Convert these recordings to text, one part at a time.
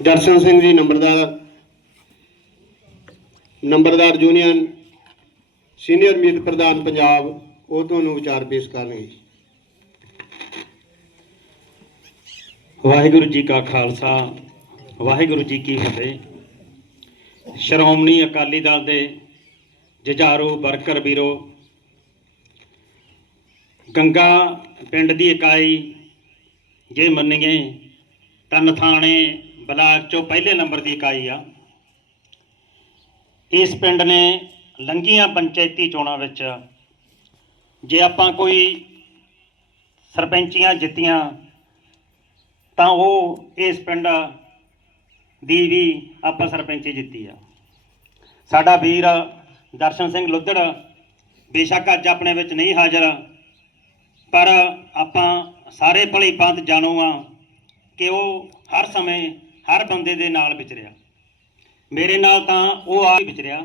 ਦਰਸ਼ਨ ਸਿੰਘ ਜੀ ਨੰਬਰਦਾਰ ਨੰਬਰਦਾਰ union senior ਮੀਤ ਪ੍ਰਧਾਨ ਪੰਜਾਬ, ਉਹ ਤੁਹਾਨੂੰ ਵਿਚਾਰ ਪੇਸ਼ ਕਰਨਗੇ। ਵਾਹਿਗੁਰੂ ਜੀ ਕਾ ਖਾਲਸਾ, ਵਾਹਿਗੁਰੂ ਜੀ ਕੀ ਫਤਿਹ। ਸ਼੍ਰੋਮਣੀ ਅਕਾਲੀ ਦਲ ਦੇ ਜੁਝਾਰੂ ਵਰਕਰ ਵੀਰੋ, ਗੰਗਾ ਪਿੰਡ ਦੀ ਇਕਾਈ ਜੇ ਮੰਨੀਏ ਤਾਂ ਨਥਾਣੇ ਬਲਾਕ ਚੋਂ ਪਹਿਲੇ ਨੰਬਰ ਦੀ ਇਕਾਈ ਆ। ਇਸ ਪਿੰਡ ਨੇ ਲੰਗੀਆਂ ਪੰਚਾਇਤੀ ਚੋਣਾਂ ਵਿੱਚ ਜੇ ਆਪਾਂ ਕੋਈ ਸਰਪੰਚੀਆਂ ਜਿੱਤੀਆਂ, ਤਾਂ ਉਹ ਇਸ ਪਿੰਡ ਦੀ ਵੀ ਆਪਾਂ ਸਰਪੰਚੀ ਜਿੱਤੀ ਆ। ਸਾਡਾ ਵੀਰ ਦਰਸ਼ਨ ਸਿੰਘ ਲੁੱਧੜ ਬੇਸ਼ੱਕ ਅੱਜ ਆਪਣੇ ਵਿੱਚ ਨਹੀਂ ਹਾਜ਼ਰ, ਪਰ ਆਪਾਂ ਸਾਰੇ ਭਲੀ ਪੰਥ ਜਾਣੂ ਆ ਕਿ ਉਹ ਹਰ ਸਮੇਂ ਹਰ ਬੰਦੇ ਦੇ ਨਾਲ ਵਿਚਰਿਆ ਮੇਰੇ ਨਾਲ ਤਾਂ ਉਹ ਆ ਵਿਚਰਿਆ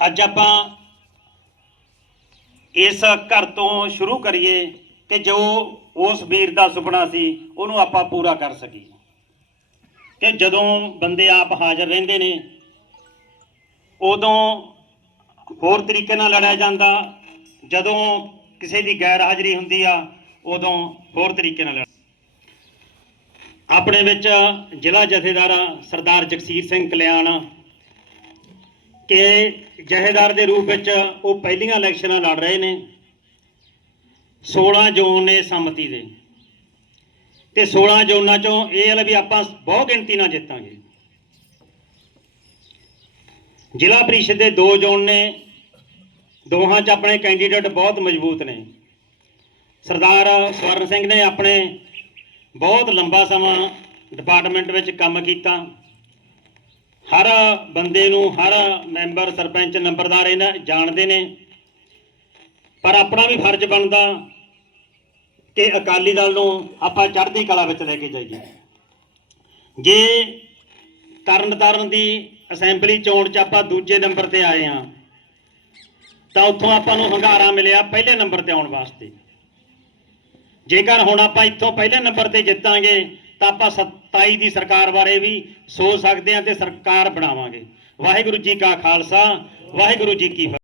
ਅੱਜ ਆਪਾਂ ਇਸ ਘਰ ਤੋਂ ਸ਼ੁਰੂ ਕਰੀਏ ਕਿ ਜੋ ਉਸ ਵੀਰ ਦਾ ਸੁਪਨਾ ਸੀ, ਉਹਨੂੰ ਆਪਾਂ ਪੂਰਾ ਕਰ ਸਕੀਏ। ਕਿ ਜਦੋਂ ਬੰਦੇ ਆਪ ਹਾਜ਼ਰ ਰਹਿੰਦੇ ਨੇ, ਉਦੋਂ ਹੋਰ ਤਰੀਕੇ ਨਾਲ ਲੜਿਆ ਜਾਂਦਾ। ਜਦੋਂ ਕਿਸੇ ਦੀ ਗੈਰ ਹਾਜ਼ਰੀ ਹੁੰਦੀ ਆ, ਉਦੋਂ ਹੋਰ ਤਰੀਕੇ ਨਾਲ ਲੜ ਆਪਣੇ ਵਿੱਚ ਜ਼ਿਲ੍ਹਾ ਜਥੇਦਾਰ ਸਰਦਾਰ ਜਗਸੀਰ ਸਿੰਘ ਕਲਿਆਣ ਕਿ ਜਥੇਦਾਰ ਦੇ ਰੂਪ ਵਿੱਚ ਉਹ ਪਹਿਲੀਆਂ ਇਲੈਕਸ਼ਨਾਂ ਲੜ ਰਹੇ ਨੇ 16 ਜ਼ੋਨ ਨੇ ਸੰਮਤੀ ਦੇ। ਤੇ 16 ਜ਼ੋਨਾਂ ਚੋਂ ਇਹ ਵਾਲਾ ਵੀ ਆਪਾਂ ਬਹੁਤ ਗਿਣਤੀ ਨਾਲ ਜਿੱਤਾਂਗੇ। ਜ਼ਿਲ੍ਹਾ ਪ੍ਰੀਸ਼ਦ ਦੇ ਦੋ ਜ਼ੋਨ ਨੇ ਦੋਹਾਂ 'ਚ ਆਪਣੇ ਕੈਂਡੀਡੇਟ ਬਹੁਤ ਮਜ਼ਬੂਤ ਨੇ। ਸਰਦਾਰ ਸਵਰਨ ਸਿੰਘ ਨੇ ਆਪਣੇ ਬਹੁਤ ਲੰਬਾ ਸਮਾਂ ਡਿਪਾਰਟਮੈਂਟ ਵਿੱਚ ਕੰਮ ਕੀਤਾ। ਹਰ ਬੰਦੇ ਨੂੰ ਹਰ ਮੈਂਬਰ, ਸਰਪੰਚ ਨੰਬਰਦਾਰ ਇਹਨਾਂ ਜਾਣਦੇ ਨੇ। ਪਰ ਆਪਣਾ ਵੀ ਫਰਜ਼ ਬਣਦਾ ਕਿ ਅਕਾਲੀ ਦਲ ਨੂੰ ਆਪਾਂ ਚੜ੍ਹਦੀ ਕਲਾ ਵਿੱਚ ਲੈ ਕੇ ਜਾਈਏ। ਜੇ ਤਰਨ ਤਾਰਨ ਦੀ ਅਸੈਂਬਲੀ ਚੋਣ 'ਚ ਆਪਾਂ ਦੂਜੇ ਨੰਬਰ ਤੇ ਆਏ ਆ ਤਾਂ ਉੱਥੋਂ ਆਪਾਂ ਨੂੰ ਹੰਗਾਰਾ ਮਿਲਿਆ ਪਹਿਲੇ ਨੰਬਰ ਤੇ ਆਉਣ ਵਾਸਤੇ। ਜੇਕਰ ਹੁਣ ਆਪਾਂ ਇੱਥੋਂ ਪਹਿਲੇ ਨੰਬਰ ਤੇ ਜਿੱਤਾਂਗੇ, ਤਾਂ ਆਪਾਂ 27 ਦੀ ਸਰਕਾਰ ਬਾਰੇ ਵੀ ਸੋਚ ਸਕਦੇ ਹਾਂ ਤੇ ਸਰਕਾਰ ਬਣਾਵਾਂਗੇ। ਵਾਹਿਗੁਰੂ ਜੀ ਕਾ ਖਾਲਸਾ, ਵਾਹਿਗੁਰੂ ਜੀ ਕੀ ਫਤਿਹ।